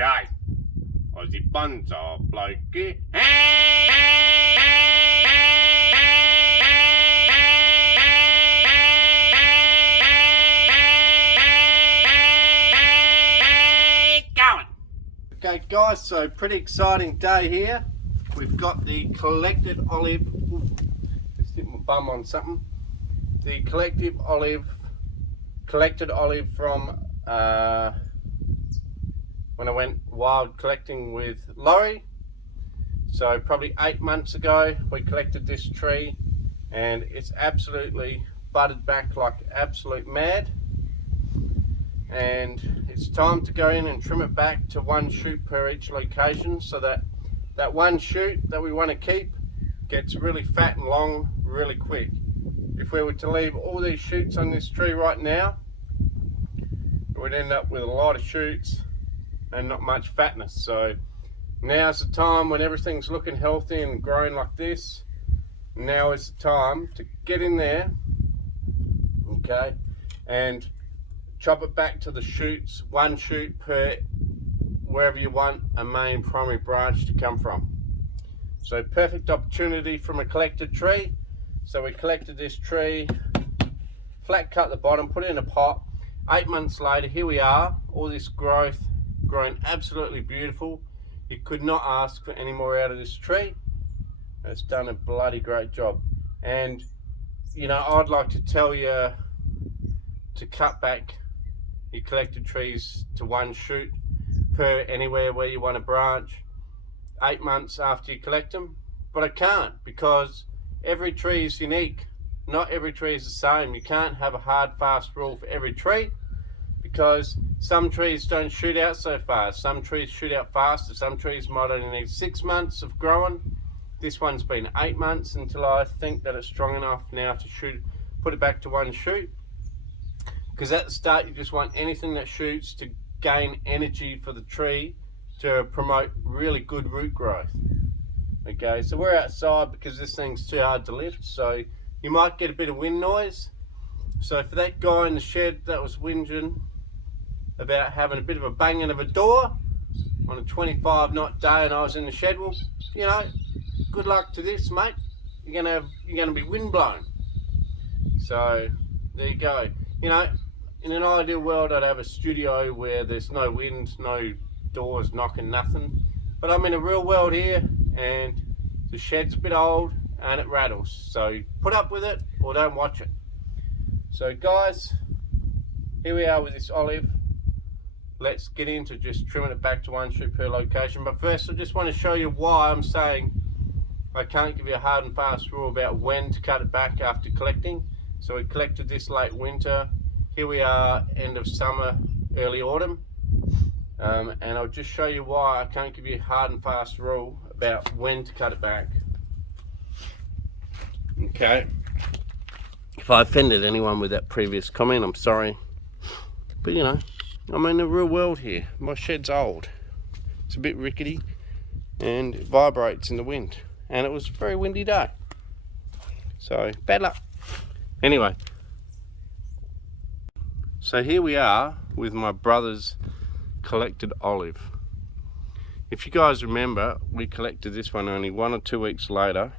G'day, Aussie Bonsai Bloke here. Okay guys, so pretty exciting day here. We've got the collected olive. Let's hit my bum on something. The collected olive from when I went wild collecting with Laurie. So probably 8 months ago we collected this tree and it's absolutely budded back like absolute mad, and it's time to go in and trim it back to one shoot per each location, so that that one shoot that we want to keep gets really fat and long really quick. If we were to leave all these shoots on this tree right now, we'd end up with a lot of shoots and not much fatness. So now's the time, when everything's looking healthy and growing like this, now is the time to get in there, okay, and chop it back to the shoots, one shoot per wherever you want a main primary branch to come from. So perfect opportunity from a collected tree. So we collected this tree, flat cut the bottom, put it in a pot. 8 months later, here we are, all this growth, growing absolutely beautiful. You could not ask for any more out of this tree. It's done a bloody great job. And you know, I'd like to tell you to cut back your collected trees to one shoot per anywhere where you want to branch 8 months after you collect them, but I can't, because every tree is unique. Not every tree is the same. You can't have a hard fast rule for every tree, because some trees don't shoot out so fast, some trees shoot out faster, some trees might only need 6 months of growing. This one's been 8 months until I think that it's strong enough now to put it back to one shoot. Because at the start you just want anything that shoots to gain energy for the tree to promote really good root growth. Okay, so we're outside because this thing's too hard to lift, so you might get a bit of wind noise. So for that guy in the shed that was whinging about having a bit of a banging of a door on a 25 knot day and I was in the shed, well, you know, good luck to this, mate. You're gonna be wind blown. So there you go. You know, in an ideal world I'd have a studio where there's no wind, no doors knocking, nothing. But I'm in a real world here and the shed's a bit old and it rattles. So put up with it or don't watch it. So guys, here we are with this olive. Let's get into just trimming it back to one shoot per location. But first I just want to show you why I'm saying I can't give you a hard and fast rule about when to cut it back after collecting. So we collected this late winter. Here we are, end of summer, early autumn. And I'll just show you why I can't give you a hard and fast rule about when to cut it back. Okay. If I offended anyone with that previous comment, I'm sorry. But you know, I'm in the real world here. My shed's old. It's a bit rickety and it vibrates in the wind. And it was a very windy day. So, bad luck. Anyway. So here we are with my brother's collected olive. If you guys remember, we collected this one only 1 or 2 weeks later,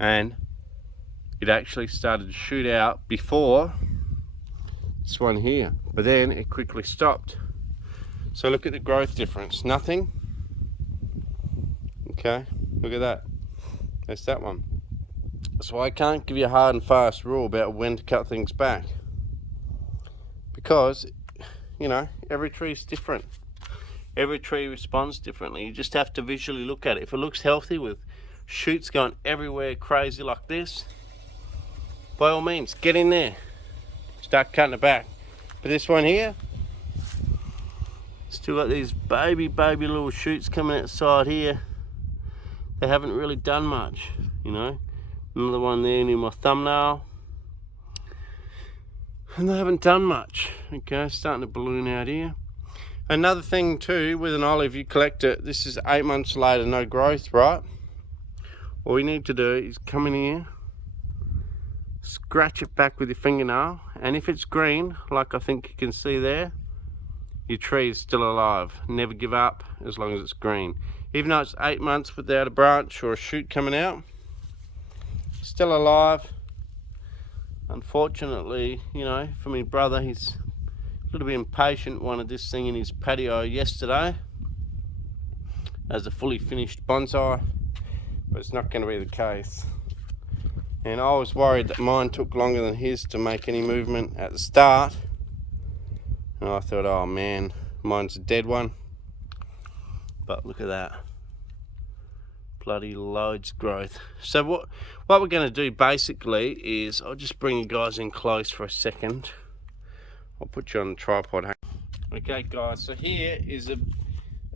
and it actually started to shoot out before this one here, but then it quickly stopped. So look at the growth difference. Nothing. Okay, look at that. That's that one. So I can't give you a hard and fast rule about when to cut things back, because you know, every tree is different. Every tree responds differently. You just have to visually look at it. If it looks healthy with shoots going everywhere crazy like this, by all means get in there, start cutting it back. But this one here, still got these baby little shoots coming outside here. They haven't really done much, you know. Another one there near my thumbnail, and they haven't done much. Okay, starting to balloon out here. Another thing too, with an olive, you collect it, this is 8 months later, no growth, right? All you need to do is come in here, scratch it back with your fingernail, and if it's green, like I think you can see there, your tree is still alive. Never give up as long as it's green. Even though it's 8 months without a branch or a shoot coming out, still alive. Unfortunately, you know, for my brother, he's a little bit impatient, wanted this thing in his patio yesterday as a fully finished bonsai, but it's not going to be the case. And I was worried that mine took longer than his to make any movement at the start, and I thought, oh man, mine's a dead one. But look at that, bloody loads growth. So what we're going to do basically is, I'll just bring you guys in close for a second. I'll put you on the tripod. Okay guys, so here is a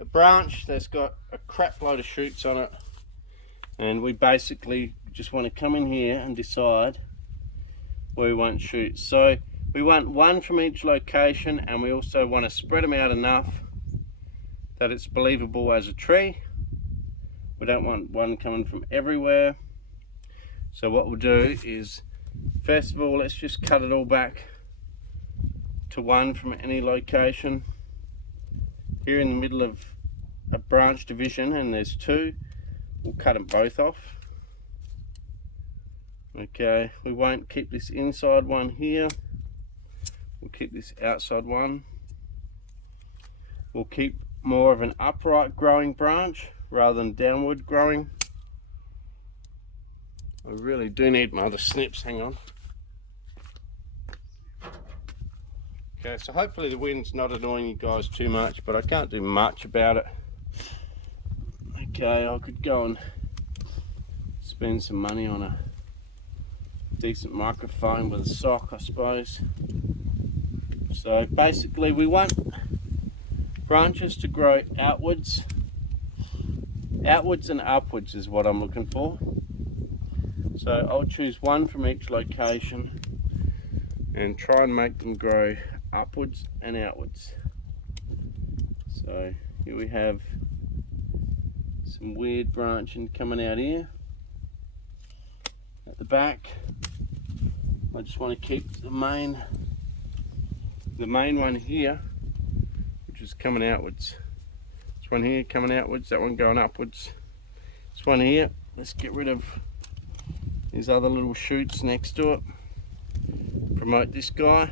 branch that's got a crap load of shoots on it, and we basically just want to come in here and decide where we want shoots. So we want one from each location, and we also want to spread them out enough that it's believable as a tree. We don't want one coming from everywhere. So what we'll do is, first of all, let's just cut it all back to one from any location. Here in the middle of a branch division, and there's two, we'll cut them both off. Okay, we won't keep this inside one here, we'll keep this outside one. We'll keep more of an upright growing branch rather than downward growing. I really do need my other snips, hang on. Okay, so hopefully the wind's not annoying you guys too much, but I can't do much about it. Okay, I could go and spend some money on a decent microphone with a sock, I suppose. So basically we want branches to grow outwards and upwards is what I'm looking for. So I'll choose one from each location and try and make them grow upwards and outwards. So here we have some weird branching coming out here at the back. I just want to keep the main one here, which is coming outwards. This one here coming outwards, that one going upwards. This one here, let's get rid of these other little shoots next to it. Promote this guy.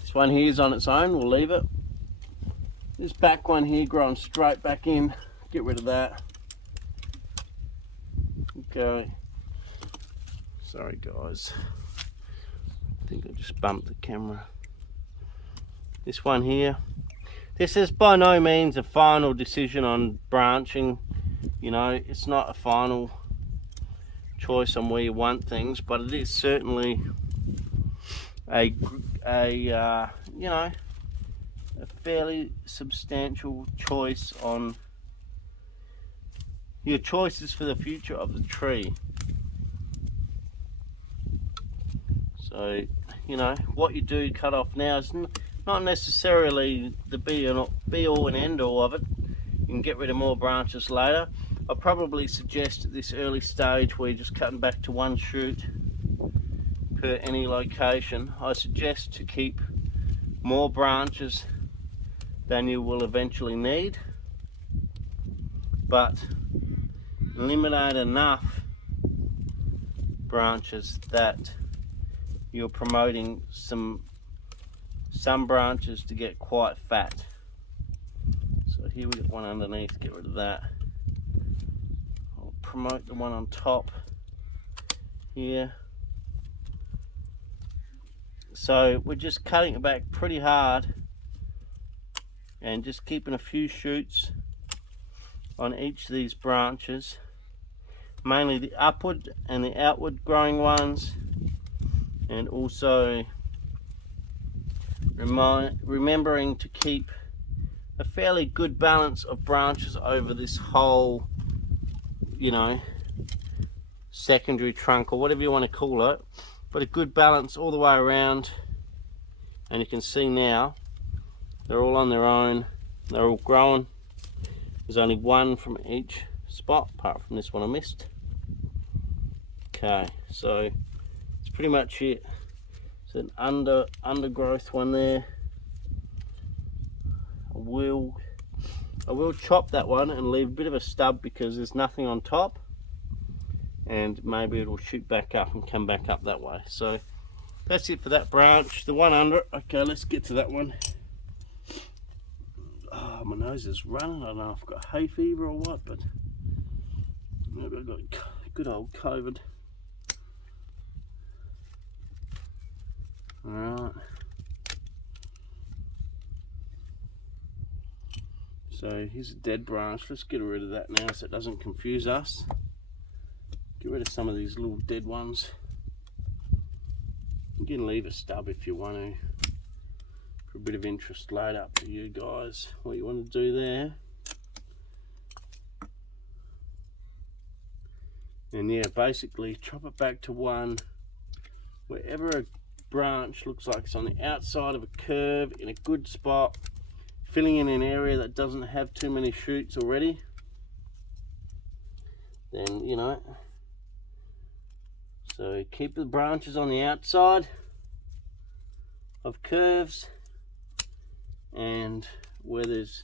This one here is on its own, we'll leave it. This back one here growing straight back in, get rid of that. Okay. Sorry guys, I think I just bumped the camera. This one here, this is by no means a final decision on branching. You know, it's not a final choice on where you want things, but it is certainly a you know, a fairly substantial choice on your choices for the future of the tree. So, you know, what you do cut off now is not necessarily the be all and end all of it. You can get rid of more branches later. I probably suggest at this early stage where you're just cutting back to one shoot per any location, I suggest to keep more branches than you will eventually need, but eliminate enough branches that you're promoting some branches to get quite fat. So here we got one underneath, get rid of that. I'll promote the one on top here. So we're just cutting it back pretty hard and just keeping a few shoots on each of these branches, mainly the upward and the outward growing ones, and also remembering to keep a fairly good balance of branches over this whole, you know, secondary trunk or whatever you want to call it, but a good balance all the way around. And you can see now they're all on their own, they're all growing. There's only one from each spot apart from this one I missed. Okay, so it's pretty much it. It's an undergrowth one there, will chop that one and leave a bit of a stub because there's nothing on top, and maybe it'll shoot back up and come back up that way. So that's it for that branch. The one under it. Okay, let's get to that one. Oh, my nose is running. I don't know if I've got hay fever or what, but maybe I've got good old COVID. Alright. So here's a dead branch. Let's get rid of that now so it doesn't confuse us. Get rid of some of these little dead ones. You can leave a stub if you want to, for a bit of interest later. Up to you guys what you want to do there. And yeah, basically chop it back to one wherever a branch looks like it's on the outside of a curve in a good spot, filling in an area that doesn't have too many shoots already. Then, you know, so keep the branches on the outside of curves, and where there's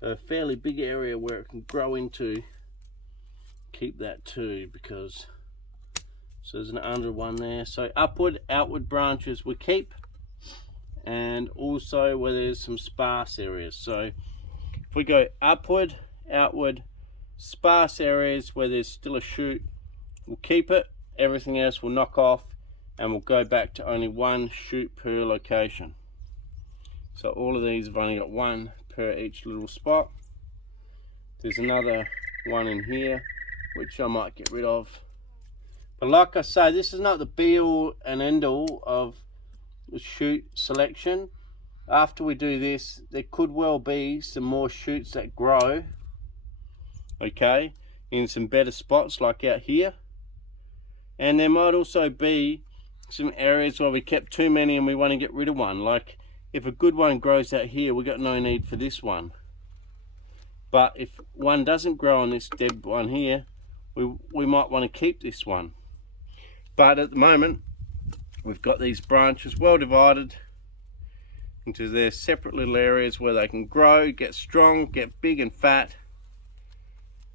a fairly big area where it can grow into, keep that too, because so there's an under one there. So upward, outward branches we keep, and also where there's some sparse areas. So if we go upward, outward, sparse areas where there's still a shoot, we'll keep it. Everything else will knock off, and we'll go back to only one shoot per location. So all of these have only got one per each little spot. There's another one in here which I might get rid of. But like I say, this is not the be all and end all of the shoot selection. After we do this, there could well be some more shoots that grow, okay, in some better spots like out here. And there might also be some areas where we kept too many and we want to get rid of one. Like if a good one grows out here, we got no need for this one. But if one doesn't grow on this dead one here, we might want to keep this one. But at the moment, we've got these branches well divided into their separate little areas where they can grow, get strong, get big and fat,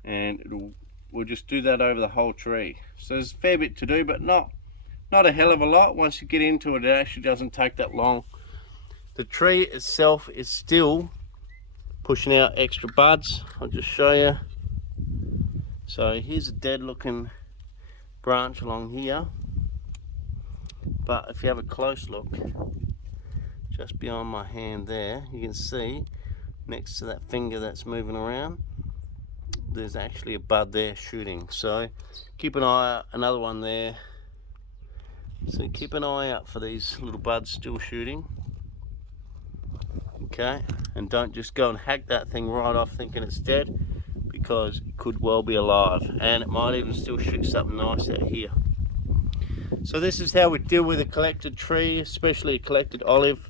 and we'll just do that over the whole tree. So there's a fair bit to do, but not a hell of a lot. Once you get into it, it actually doesn't take that long. The tree itself is still pushing out extra buds. I'll just show you. So here's a dead looking branch along here, but if you have a close look, just beyond my hand there, you can see next to that finger that's moving around, there's actually a bud there shooting. So keep an eye out, another one there. So keep an eye out for these little buds still shooting, okay, and don't just go and hack that thing right off thinking it's dead, because it could well be alive, and it might even still shoot something nice out here. So this is how we deal with a collected tree, especially a collected olive.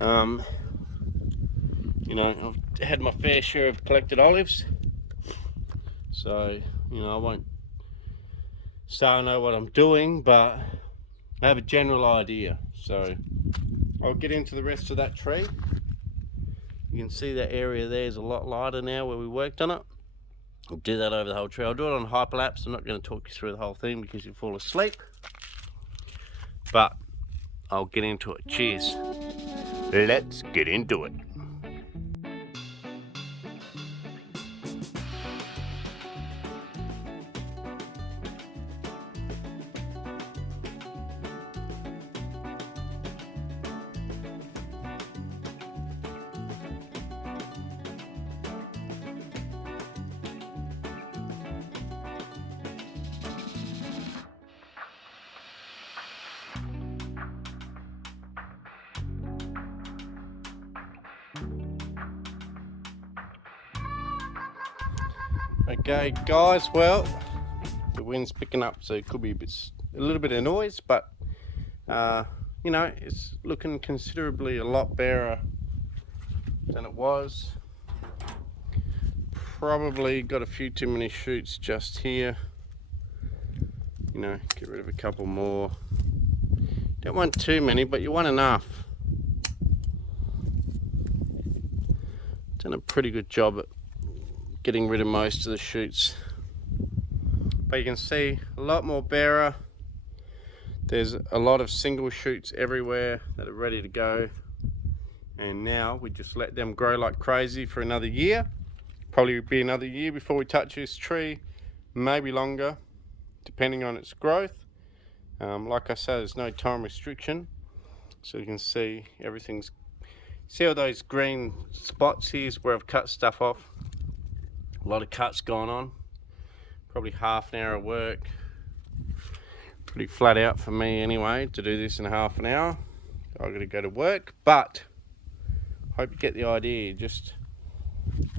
You know, I've had my fair share of collected olives, so you know, I won't say I know what I'm doing, but I have a general idea. So I'll get into the rest of that tree. You can see that area there is a lot lighter now where we worked on it. I'll do that over the whole tree. I'll do it on hyperlapse. I'm not going to talk you through the whole thing because you'll fall asleep, but I'll get into it. Cheers. Let's get into it. Okay guys, well, the wind's picking up, so it could be a little bit of noise, but you know, it's looking considerably a lot better than it was. Probably got a few too many shoots just here. You know, get rid of a couple more. Don't want too many, but you want enough. Done a pretty good job at getting rid of most of the shoots. But you can see a lot more bearer. There's a lot of single shoots everywhere that are ready to go. And now we just let them grow like crazy for another year. Probably be another year before we touch this tree, maybe longer, depending on its growth. Like I said, there's no time restriction. So you can see everything's, see all those green spots here is where I've cut stuff off. A lot of cuts going on. Probably half an hour of work. Pretty flat out for me anyway to do this in half an hour. I've got to go to work, but hope you get the idea. Just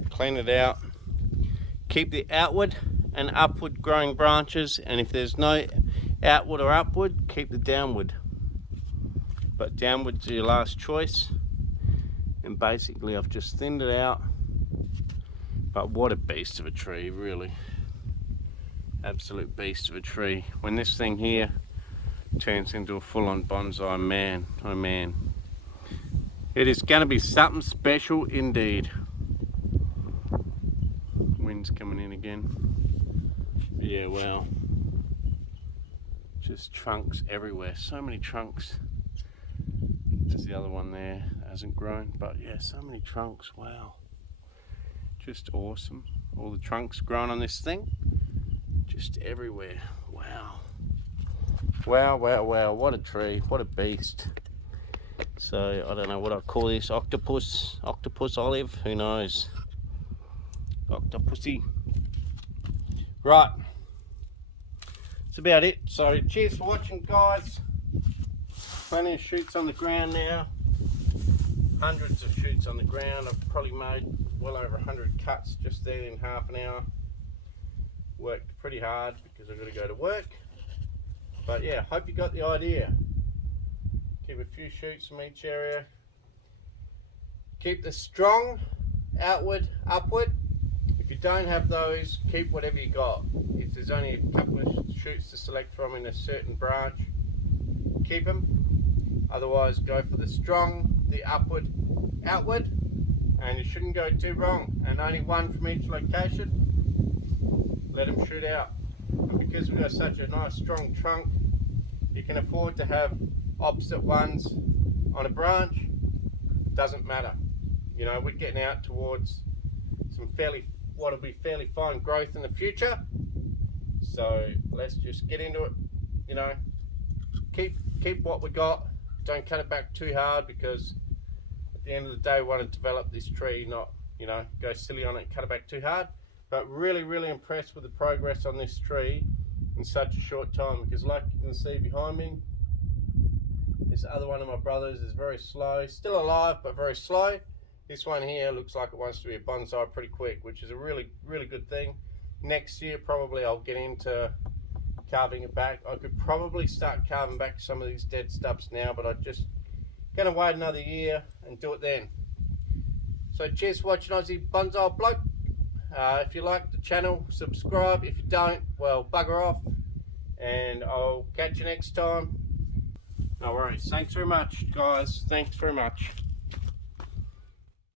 clean it out. Keep the outward and upward growing branches, and if there's no outward or upward, keep the downward. But downward's your last choice. And basically I've just thinned it out. But what a beast of a tree, really. Absolute beast of a tree. When this thing here turns into a full-on bonsai, man, oh man. It is going to be something special indeed. Wind's coming in again. Yeah, wow. Just trunks everywhere. So many trunks. There's the other one there that hasn't grown. But yeah, so many trunks. Wow. Just awesome. All the trunks growing on this thing. Just everywhere. Wow. Wow, wow, wow. What a tree. What a beast. So, I don't know what I call this. Octopus olive. Who knows? Octopusy. Right. That's about it. So, cheers for watching, guys. Plenty of shoots on the ground now. Hundreds of shoots on the ground. I've probably made well over 100 cuts just there in half an hour. Worked pretty hard because I've got to go to work. But yeah, hope you got the idea. Keep a few shoots from each area. Keep the strong outward, upward. If you don't have those, keep whatever you got. If there's only a couple of shoots to select from in a certain branch, keep them. Otherwise, go for the strong, the upward, outward, and you shouldn't go too wrong. And only one from each location. Let them shoot out. And because we've got such a nice strong trunk, you can afford to have opposite ones on a branch. Doesn't matter. You know, we're getting out towards some what'll be fairly fine growth in the future. So let's just get into it. You know, keep what we got. Don't cut it back too hard, because at the end of the day we want to develop this tree, not, you know, go silly on it and cut it back too hard. But really impressed with the progress on this tree in such a short time, because like you can see behind me, this other one of my brothers is very slow, still alive but very slow. This one here looks like it wants to be a bonsai pretty quick, which is a really good thing. Next year probably I'll get into carving it back. I could probably start carving back some of these dead stubs now, but I'm just gonna wait another year and do it then. So cheers for watching Aussie Bonsai Bloke. If you like the channel, subscribe. If you don't, well, bugger off, and I'll catch you next time. No worries. Thanks very much, guys. Thanks very much.